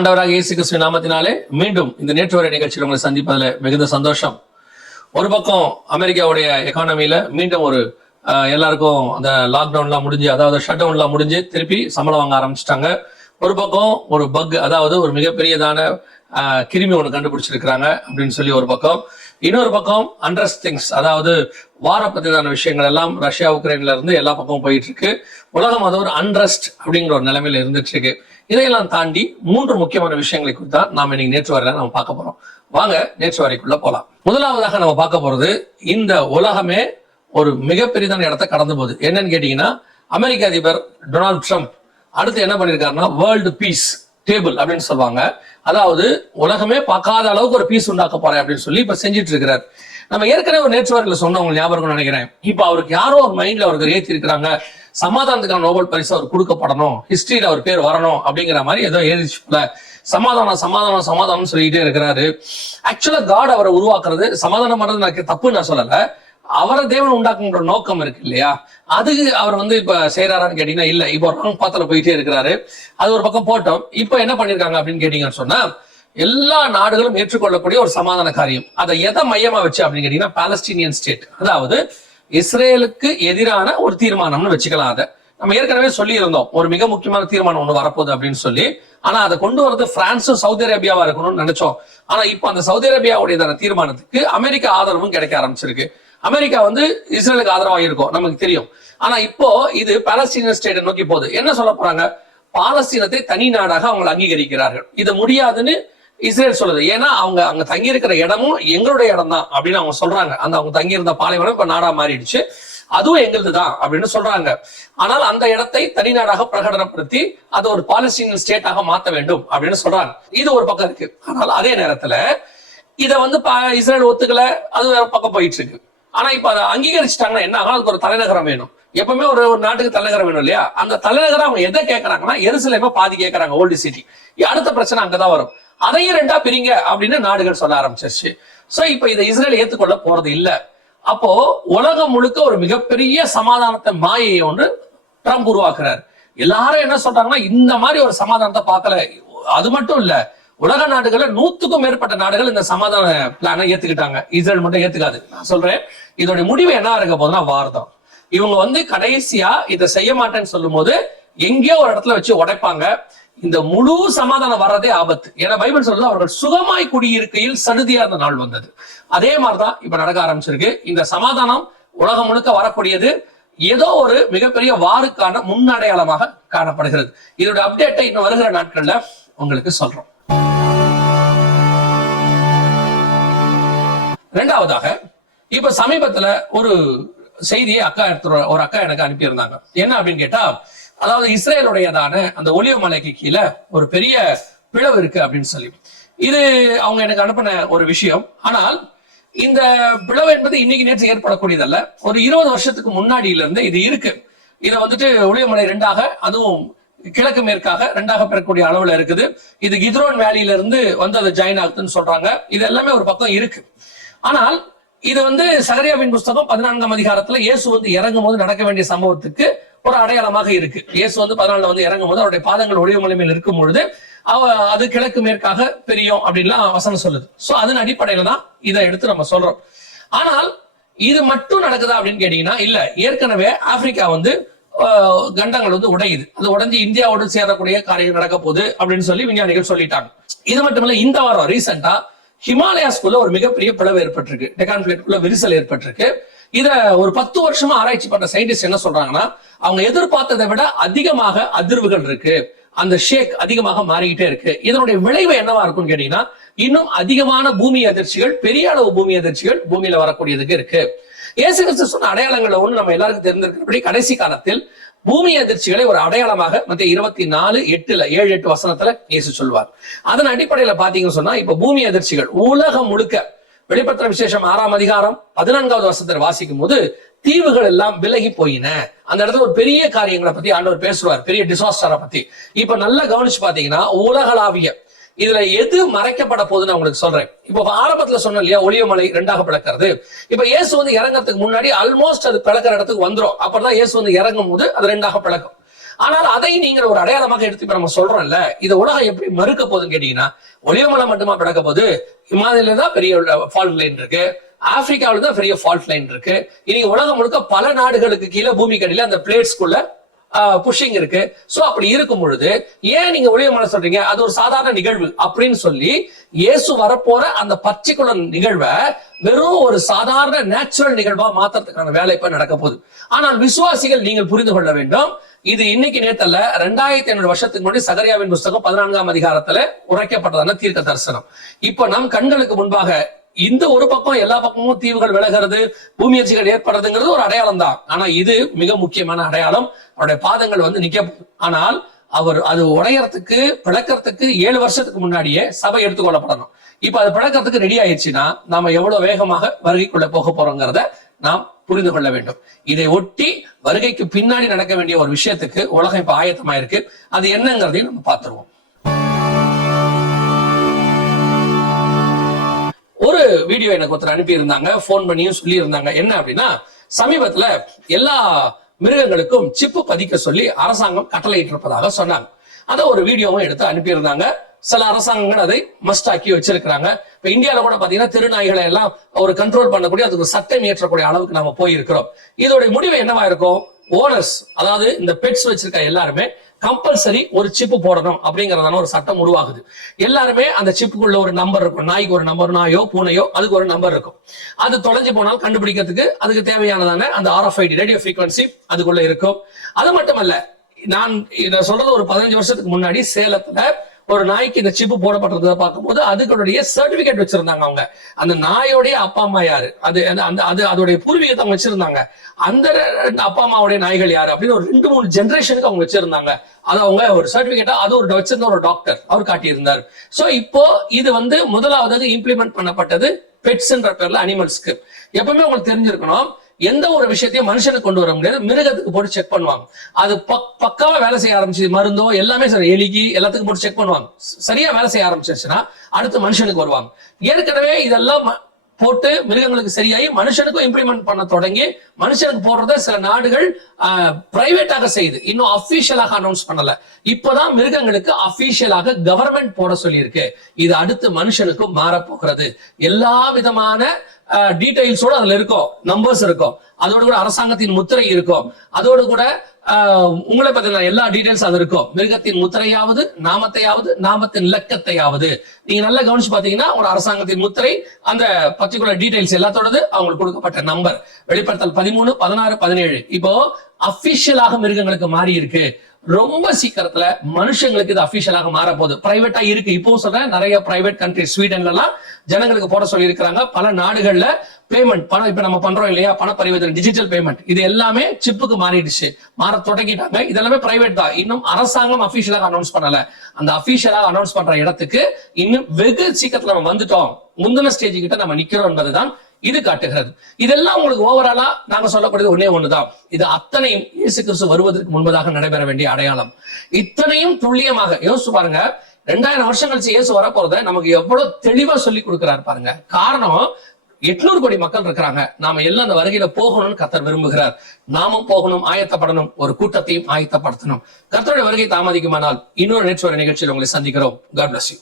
ஆண்டவராக இயேசு கிறிஸ்து நாமத்தினாலே மீண்டும் இந்த நேற்று வரை நிகழ்ச்சியில் உங்களை சந்திப்பதில் மிகுந்த சந்தோஷம். ஒரு பக்கம் அமெரிக்காவுடைய எக்கானமியில மீண்டும் ஒரு எல்லாருக்கும் அந்த லாக்டவுன்லாம் முடிஞ்சு அதாவது ஷட் டவுன்லாம் முடிஞ்சு திருப்பி சம்பளம் வாங்க ஆரம்பிச்சிட்டாங்க. ஒரு பக்கம் ஒரு பக் அதாவது ஒரு மிகப்பெரியதான கிருமி ஒன்று கண்டுபிடிச்சிருக்கிறாங்க அப்படின்னு சொல்லி ஒரு பக்கம். இன்னொரு பக்கம் அண்டர்ஸ் திங்ஸ் அதாவது வார பத்திதான விஷயங்கள் எல்லாம் ரஷ்யா உக்ரைன்ல இருந்து எல்லா பக்கமும் போயிட்டு இருக்கு. உலகம் அது ஒரு அன்ரஸ்ட் அப்படிங்கிற ஒரு நிலைமையில இருந்துட்டு இருக்கு. இதையெல்லாம் தாண்டி மூன்று முக்கியமான விஷயங்களை குறித்து தான் நாம இன்னைக்கு நேற்று வரையில நம்ம பார்க்க போறோம். வாங்க நேற்று வரைக்குள்ள போலாம். முதலாவதாக நம்ம பார்க்க போறது இந்த உலகமே ஒரு மிகப்பெரிதான இடத்தை கடந்து போகுது. என்னன்னு கேட்டீங்கன்னா அமெரிக்க அதிபர் டொனால்ட் ட்ரம்ப் அடுத்து என்ன பண்ணியிருக்காருன்னா வேர்ல்டு பீஸ் டேபிள் அப்படின்னு சொல்லுவாங்க. அதாவது உலகமே பார்க்காத அளவுக்கு ஒரு பீஸ் உண்டாக்க போறேன் அப்படின்னு சொல்லி இப்ப செஞ்சுட்டு இருக்கிறார். நம்ம ஏற்கனவே ஒரு நேற்று வரையில் சொன்னவங்க ஞாபகம் நினைக்கிறேன். இப்ப அவருக்கு யாரோ ஒரு மைண்ட்ல அவருக்கு ஏற்றி இருக்கிறாங்க சமாதானத்துக்கான நோபல் பரிசு அவர் கொடுக்கப்படணும். ஹிஸ்டரியில அவர் பேர் வரணும் அப்படிங்கிற மாதிரி ஏதோ எழுதிச்சுல சமாதானம் சமாதானம் சமாதானம் சொல்லிட்டே இருக்கிறாரு. ஆக்சுவலா காட் அவரை உருவாக்குறது சமாதானம் பண்றது எனக்கு தப்பு நான் சொல்லல. அவரை தேவன் உண்டாக்குன்ற நோக்கம் இருக்கு இல்லையா? அது அவர் வந்து இப்ப செய்யறாரான்னு கேட்டீங்கன்னா இல்ல இப்ப ராங் பாத்துல போயிட்டே இருக்கிறாரு. அது ஒரு பக்கம் போட்டோம். இப்ப என்ன பண்ணிருக்காங்க அப்படின்னு கேட்டீங்கன்னு சொன்னா எல்லா நாடுகளும் ஏற்றுக்கொள்ளக்கூடிய ஒரு சமாதான காரியம். அதை எதை மையமா வச்சு அப்படின்னு கேட்டீங்கன்னா பாலஸ்டீனியன் ஸ்டேட் அதாவது இஸ்ரேலுக்கு எதிரான ஒரு தீர்மானம்னு வச்சுக்கலாம் அதை. நம்ம ஏற்கனவே சொல்லி இருந்தோம் ஒரு மிக முக்கியமான தீர்மானம் ஒன்று வரப்போகுது அப்படின்னு சொல்லி. ஆனா அதை கொண்டு வரது பிரான்ஸும் சவுதி அரேபியாவா இருக்கணும்னு நினைச்சோம். ஆனா இப்போ அந்த சவுதி அரேபியாவுடையதான தீர்மானத்துக்கு அமெரிக்க ஆதரவும் கிடைக்க ஆரம்பிச்சிருக்கு. அமெரிக்கா வந்து இஸ்ரேலுக்கு ஆதரவாக இருக்கும் நமக்கு தெரியும். ஆனா இப்போ இது பாலஸ்தீன ஸ்டேட்டை நோக்கி போகுது. என்ன சொல்ல போறாங்க? பாலஸ்தீனத்தை தனி நாடாக அவங்க அங்கீகரிக்கிறார்கள். இது முடியாதுன்னு இஸ்ரேல் சொல்லுது. ஏன்னா அவங்க அங்க தங்கி இருக்கிற இடமும் எங்களுடைய இடம் தான் அப்படின்னு அவங்க சொல்றாங்க. அந்த அவங்க தங்கி இருந்த பாலைவனம் இப்ப நாடா மாறிடுச்சு. அதுவும் எங்களது தான் அப்படின்னு சொல்றாங்க. ஆனால் அந்த இடத்தை தனிநாடாக பிரகடனப்படுத்தி அதை ஒரு பாலஸ்தீனியன் ஸ்டேட்டாக மாத்த வேண்டும் அப்படின்னு சொல்றாங்க. இது ஒரு பக்கம் இருக்கு. ஆனால் அதே நேரத்துல இதை வந்து பா- இஸ்ரேல் ஒத்துக்கல. அது வேற பக்கம் போயிட்டு இருக்கு ஆனா இப்ப அதை அங்கீகரிச்சிட்டாங்கன்னா என்ன? ஆகும் அதுக்கு ஒரு தலைநகரம் வேணும். எப்பவுமே ஒரு ஒரு நாட்டுக்கு தலைநகரம் வேணும் இல்லையா? அந்த தலைநகரம் அவங்க எதை கேட்கறாங்கன்னா எருசலேம பாதி கேட்கறாங்க ஓல்டு சிட்டி. அடுத்த பிரச்சனை அங்கதான் வரும். அதையும் ரெண்டா பிரிங்க அப்படின்னு நாடுகள் சொல்ல ஆரம்பிச்சிருச்சு. சோ இப்ப இதை இஸ்ரேல் ஏத்துக்கொள்ள போறது இல்ல. அப்போ உலகம் முழுக்க ஒரு மிகப்பெரிய சமாதானத்தை மாயையை ஒன்று ட்ரம்ப் உருவாக்குறாரு. எல்லாரும் என்ன சொல்றாங்கன்னா இந்த மாதிரி ஒரு சமாதானத்தை பார்க்கல. அது மட்டும் இல்ல உலக நாடுகள்ல நூத்துக்கும் மேற்பட்ட நாடுகள் இந்த சமாதான பிளானை ஏத்துக்கிட்டாங்க. இஸ்ரேல் மட்டும் ஏத்துக்காது. நான் சொல்றேன் இதோட முடிவு என்ன இருக்க போதுன்னா வார்தான் இவங்க வந்து கடைசியா இதை செய்ய மாட்டேன்னு சொல்லும் போது எங்கேயோ ஒரு இடத்துல வச்சு உடைப்பாங்க. இந்த முழு சமாதானம் வர்றதே ஆபத்து. ஏன்னா பைபிள் சொல்றது அவர்கள் சுகமாய் குடியிருக்கையில் சடுதியா அந்த நாள் வந்தது. அதே மாதிரிதான் இப்ப நடக்க ஆரம்பிச்சிருக்கு. இந்த சமாதானம் உலகம் முழுக்க வரக்கூடியது ஏதோ ஒரு மிகப்பெரிய வாருக்கான முன்னடையாளமாக காணப்படுகிறது. இதோட அப்டேட்டை இன்னும் வருகிற நாட்கள்ல உங்களுக்கு சொல்றோம். ரெண்டாவதாக இப்ப சமீபத்துல ஒரு செய்தியை அக்கா எடுத்து ஒரு அக்கா எனக்கு அனுப்பியிருந்தாங்க. என்ன அப்படின்னு கேட்டா அதாவது இஸ்ரேலுடையதான அந்த ஒளிவ மலைக்கு கீழே ஒரு பெரிய பிளவு இருக்கு அப்படின்னு சொல்லி. இது அவங்க எனக்கு அனுப்பின ஒரு விஷயம். ஆனால் இந்த பிளவு என்பது இன்னைக்கு நேற்று ஏற்படக்கூடியதல்ல. ஒரு இருபது வருஷத்துக்கு முன்னாடியில இருந்து இது இருக்கு. இதை வந்துட்டு ஒளியமலை ரெண்டாக அதுவும் கிழக்கு மேற்காக ரெண்டாக பெறக்கூடிய அளவுல இருக்குது. இது கித்ரோன் வேலியில இருந்து வந்து அது ஜாயின் ஆகுதுன்னு சொல்றாங்க. இது எல்லாமே ஒரு பக்கம் இருக்கு. ஆனால் இது வந்து சகரியாவின் புஸ்தகம் பதினான்காம் அதிகாரத்துல இயேசு வந்து இறங்கும் போது நடக்க வேண்டிய சம்பவத்துக்கு ஒரு அடையாளமாக இருக்கு. இயேசு வந்து பதினாலுல வந்து இறங்கும் போது அவருடைய பாதங்கள் ஒளிவு மலைமையில் இருக்கும் பொழுது அவ அது கிழக்கு மேற்காக பெரியும் அப்படின்லாம் வசனம் சொல்லுது. சோ அதன் அடிப்படையில தான் இதை எடுத்து நம்ம சொல்றோம். ஆனால் இது மட்டும் நடக்குதா அப்படின்னு கேட்டீங்கன்னா இல்ல. ஏற்கனவே ஆப்பிரிக்கா வந்து கண்டங்கள் வந்து உடையுது. அது உடைஞ்சு இந்தியாவோடு சேரக்கூடிய காரியம் நடக்க போகுது அப்படின்னு சொல்லி விஞ்ஞானிகள் சொல்லிட்டாங்க. இது மட்டும் இல்ல இந்த வாரம் ரீசெண்டா ஹிமாலயாஸ்குள்ள ஒரு மிகப்பெரிய பிளவு ஏற்பட்டிருக்கு. டெக்கான் பிளேட்டுக்குள்ள விரிசல் ஏற்பட்டிருக்கு. இத ஒரு பத்து வருஷமா ஆராய்ச்சி பண்ண சயின்டிஸ்ட் என்ன சொல்றாங்கன்னா அவங்க எதிர்பார்த்ததை விட அதிகமாக அதிர்வுகள் இருக்கு. அந்த ஷேக் அதிகமாக மாறிக்கிட்டே இருக்கு. இதனுடைய விளைவு என்னவா இருக்கும்னு கேட்டீங்கன்னா இன்னும் அதிகமான பூமி அதிர்ச்சிகள் பெரிய அளவு பூமி அதிர்ச்சிகள் பூமியில வரக்கூடியதுக்கு இருக்கு. இயேசு கிறிஸ்து சொன்ன அடையாளங்களை ஒண்ணு நம்ம எல்லாருக்கும் தெரிந்திருக்கிறபடி கடைசி காலத்தில் பூமி அதிர்ச்சிகளை ஒரு அடையாளமாக மத்திய இருபத்தி நாலு எட்டுல ஏழு எட்டு வசனத்துல இயேசு சொல்வார். அதன் அடிப்படையில பாத்தீங்கன்னு சொன்னா இப்ப பூமி அதிர்ச்சிகள் உலகம் முழுக்க வெளிப்பத்திர விசேஷம் ஆறாம் அதிகாரம் பதினான்காவது வருஷத்தில் வாசிக்கும் போது தீவுகள் எல்லாம் விலகி போயின. அந்த இடத்துல ஒரு பெரிய காரியங்களை பத்தி ஆண்டவர் பேசுவார். பெரிய டிசாஸ்டரை பத்தி. இப்ப நல்லா கவனிச்சு பாத்தீங்கன்னா உலகளாவிய இதுல எது மறைக்கப்பட போகுதுன்னு உங்களுக்கு சொல்றேன். இப்போ ஆரம்பத்துல சொன்னேன் இல்லையா ஒளியமலை ரெண்டாக பிளக்கிறது. இப்ப இயேசு வந்து இறங்கறதுக்கு முன்னாடி ஆல்மோஸ்ட் அது பிளக்கிற இடத்துக்கு வந்துரும். அப்பதான் இயேசு வந்து இறங்கும் போது அது ரெண்டாக பிளக்கும். ஆனால் அதை நீங்கள் ஒரு அடையாளமாக எடுத்து இப்ப நம்ம சொல்றோம்ல இது உலகம் எப்படி மறுக்க போகுதுன்னு கேட்டீங்கன்னா ஒளியமலை மட்டுமா பிறக்க போகுது? இமாலயில தான் பெரிய ஃபால்ட் லைன் இருக்கு. ஆப்பிரிக்காவில தான் பெரிய ஃபால்ட் லைன் இருக்கு. இனி உலகம் முழுக்க பல நாடுகளுக்கு கீழே பூமிக்கு அடியில அந்த பிளேட்ஸ்குள்ள புஷிங் இருக்கு. சோ அப்படி இருக்கும் பொழுது ஏன் நீங்க ஒளியமலை சொல்றீங்க? அது ஒரு சாதாரண நிகழ்வு அப்படின்னு சொல்லி இயேசு வரப்போற அந்த பர்டிகுலர் நிகழ்வை வெறும் ஒரு சாதாரண நேச்சுரல் நிகழ்வா மாத்துறதுக்கான வேலை இப்ப நடக்க போகுது. ஆனால் விசுவாசிகள் நீங்கள் புரிந்து கொள்ள வேண்டும் இது இன்னைக்கு நேத்தல்ல ரெண்டாயிரத்தி ஐநூறு வருஷத்துக்கு முன்னாடி சகரியாவின் புஸ்தகம் பதினான்காம் அதிகாரத்துல உரைக்கப்பட்டதான தீர்க்க தரிசனம். இப்ப நம் கண்களுக்கு முன்பாக இந்த ஒரு பக்கம் எல்லா பக்கமும் தீவுகள் விலகிறது பூமி அதிர்ச்சிகள் ஏற்படுறதுங்கிறது ஒரு அடையாளம் தான். ஆனா இது மிக முக்கியமான அடையாளம். அவருடைய பாதங்கள் வந்து நிக்க ஆனால் அவர் அது உடையறதுக்கு பிளக்கிறதுக்கு ஏழு வருஷத்துக்கு முன்னாடியே சபை எடுத்துக்கொள்ளப்படணும். இப்ப அது பிளக்கிறதுக்கு ரெடி ஆயிடுச்சுன்னா நாம எவ்வளவு வேகமாக வருகைக்குள்ள போக போறோங்கிறத நாம் புரிந்து கொள்ள வேண்டும். இதை ஒட்டி வருகைக்கு பின்னாடி நடக்க வேண்டிய ஒரு விஷயத்துக்கு உலகம் இப்ப ஆயத்தமா இருக்கு அது என்னங்கிறதையும் நம்ம பார்த்துருவோம். ஒரு வீடியோ எனக்கு ஒருத்தர் அனுப்பி இருந்தாங்க போன் பண்ணியும் சொல்லி இருந்தாங்க என்ன அப்படின்னா சமீபத்துல எல்லா மிருகங்களுக்கும் சிப்பு பதிக்க சொல்லி அரசாங்கம் கட்டளையிட்டிருப்பதாக சொன்னாங்க. அதை ஒரு வீடியோவும் எடுத்து அனுப்பியிருந்தாங்க. சில அரசாங்கங்கள் அதை மஸ்ட் ஆக்கி வச்சிருக்கிறாங்க. இப்ப இந்தியாவில கூட பாத்தீங்கன்னா திருநாய்களை எல்லாம் ஒரு கண்ட்ரோல் பண்ணக்கூடிய அதுக்கு ஒரு சட்டம் இயற்றக்கூடிய அளவுக்கு நம்ம போயிருக்கிறோம். இதோடைய முடிவு என்னவா இருக்கும்? ஓனர்ஸ் அதாவது இந்த பெட்ஸ் வச்சிருக்க எல்லாருமே கம்பல்சரி ஒரு சிப்பு போடணும் அப்படிங்கறதான ஒரு சட்டம் உருவாகுது. எல்லாருமே அந்த சிப்புக்குள்ள ஒரு நம்பர் இருக்கும். நாய்க்கு ஒரு நம்பர் நாயோ பூனையோ அதுக்கு ஒரு நம்பர் இருக்கும். அது தொலைஞ்சு போனால் கண்டுபிடிக்கிறதுக்கு அதுக்கு தேவையானதான அந்த ஆர்எஃப்ஐடி ரேடியோ ஃப்ரீக்வன்சி அதுக்குள்ள இருக்கும். அது மட்டுமல்ல நான் இதை சொல்றது ஒரு பதினஞ்சு வருஷத்துக்கு முன்னாடி சேலத்துல ஒரு நாய்க்கு இந்த சிப்பு போடப்பட்டிருந்ததை பார்க்கும்போது அதுகளுடைய சர்டிபிகேட் வச்சிருந்தாங்க அவங்க. அந்த நாயோடைய அப்பா அம்மா யாரு? அது அந்த- அது அதோடைய பூர்வீகத்தை அவங்க வச்சிருந்தாங்க. அந்த அப்பா அம்மாவுடைய நாய்கள் யாரு அப்படின்னு ஒரு ரெண்டு மூணு ஜெனரேஷனுக்கு அவங்க வச்சிருந்தாங்க. அது அவங்க ஒரு சர்டிபிகேட்டா அது ஒரு வச்சிருந்த ஒரு டாக்டர் அவர் காட்டியிருந்தார். சோ இப்போ இது வந்து முதலாவது இம்ப்ளிமெண்ட் பண்ணப்பட்டது பெட்ஸ்ன்ற பேர்ல அனிமல்ஸ்க்கு எப்பவுமே உங்களுக்கு தெரிஞ்சிருக்கணும் எந்த ஒரு விஷயத்தையும் மனுஷனுக்கு கொண்டு வர முடியாது. மிருகத்துக்கு போட்டு செக் பண்ணுவாங்க. அது பக்- பக்காவா வேலை செய்ய ஆரம்பிச்சு மருந்தோ எல்லாமே சரி. எலிக்கு எல்லாத்துக்கும் போட்டு செக் பண்ணுவாங்க. சரியா வேலை செய்ய ஆரம்பிச்சிருச்சுன்னா அடுத்து மனுஷனுக்கு வருவாங்க. ஏற்கனவே இதெல்லாம் போட்டு மிருகங்களுக்கு சரியாகி மனுஷனுக்கும் இம்ப்ளிமெண்ட் பண்ண தொடங்கி மனுஷனுக்கு போடுறத சில நாடுகள் பிரைவேட்டாக செய்யுது. இன்னும் அபிஷியலாக அனௌன்ஸ் பண்ணல. இப்பதான் மிருகங்களுக்கு அபிஷியலாக கவர்மெண்ட் போட சொல்லியிருக்கு. இது அடுத்து மனுஷனுக்கும் மாறப்போகிறது. எல்லா விதமான டீடைல்ஸோட அதுல இருக்கும். நம்பர்ஸ் இருக்கும். அதோட கூட அரசாங்கத்தின் முத்திரை இருக்கும். அதோடு கூட ஆஹ், உங்களை பத்தின எல்லா டீடைல்ஸ் அது இருக்கும். மிருகத்தின் முத்திரையாவது நாமத்தையாவது நாமத்தின் இலக்கத்தையாவது. நீங்க நல்லா கவனிச்சு பாத்தீங்கன்னா ஒரு அரசாங்கத்தின் முத்திரை அந்த பர்டிகுலர் டீடைல்ஸ் எல்லாத்தோடது அவங்களுக்கு கொடுக்கப்பட்ட நம்பர் வெளிப்படுத்தல் பதிமூணு பதினாறு பதினேழு. இப்போ அபிஷியலாக மிருகங்களுக்கு மாறி இருக்கு. ரொம்ப சீக்கிரத்துல மனுஷங்களுக்கு இது அபிஷியலாக மாற போகுது பிரைவேட்டா இருக்கு. இப்போ சொல்றேன் நிறைய பிரைவேட் கண்ட்ரி ஸ்வீடன்ல எல்லாம் ஜனங்களுக்கு போட சொல்லி இருக்கிறாங்க பல நாடுகள்ல பேமெண்ட் பணம் இப்ப நம்ம பண்றோம் இல்லையா? பண பரிவர்த்தனை டிஜிட்டல் பேமெண்ட் இது எல்லாமே சிப்புக்கு மாறிடுச்சு. மாற தொடங்கிட்டாங்க. இது எல்லாமே பிரைவேட் தான். இன்னும் அரசாங்கம் அபிஷியலாக அனௌன்ஸ் பண்ணல. அந்த அபிஷியலாக அனௌன்ஸ் பண்ற இடத்துக்கு இன்னும் வெகு சீக்கிரத்துல நம்ம வந்துட்டோம். முந்தின ஸ்டேஜ் கிட்ட நம்ம நிக்கிறோம் என்பதுதான் இது காட்டுகிறது. இதெல்லாம் உங்களுக்கு ஓவராலா நாங்க சொல்லக்கூடியது ஒன்னே ஒண்ணுதான். இது அத்தனையும் இயேசு கிறிஸ்து வருவதற்கு முன்பதாக நடைபெற வேண்டிய அடையாளம். இத்தனையும் துல்லியமாக யோசிச்சு பாருங்க ரெண்டாயிரம் வருஷம் கழிச்சு இயேசு வரப்போறத நமக்கு எவ்வளவு தெளிவா சொல்லி கொடுக்கிறாரு பாருங்க. காரணம் எட்நூறு கோடி மக்கள் இருக்கிறாங்க. நாம எல்லாம் அந்த வருகையில போகணும்னு கத்தர் விரும்புகிறார். நாமும் போகணும் ஆயத்தப்படணும் ஒரு கூட்டத்தையும் ஆயத்தப்படுத்தணும். கத்தருடைய வருகை தாமதிக்குமானால் இன்னொரு நேற்று நிகழ்ச்சியில் உங்களை சந்திக்கிறோம். God bless you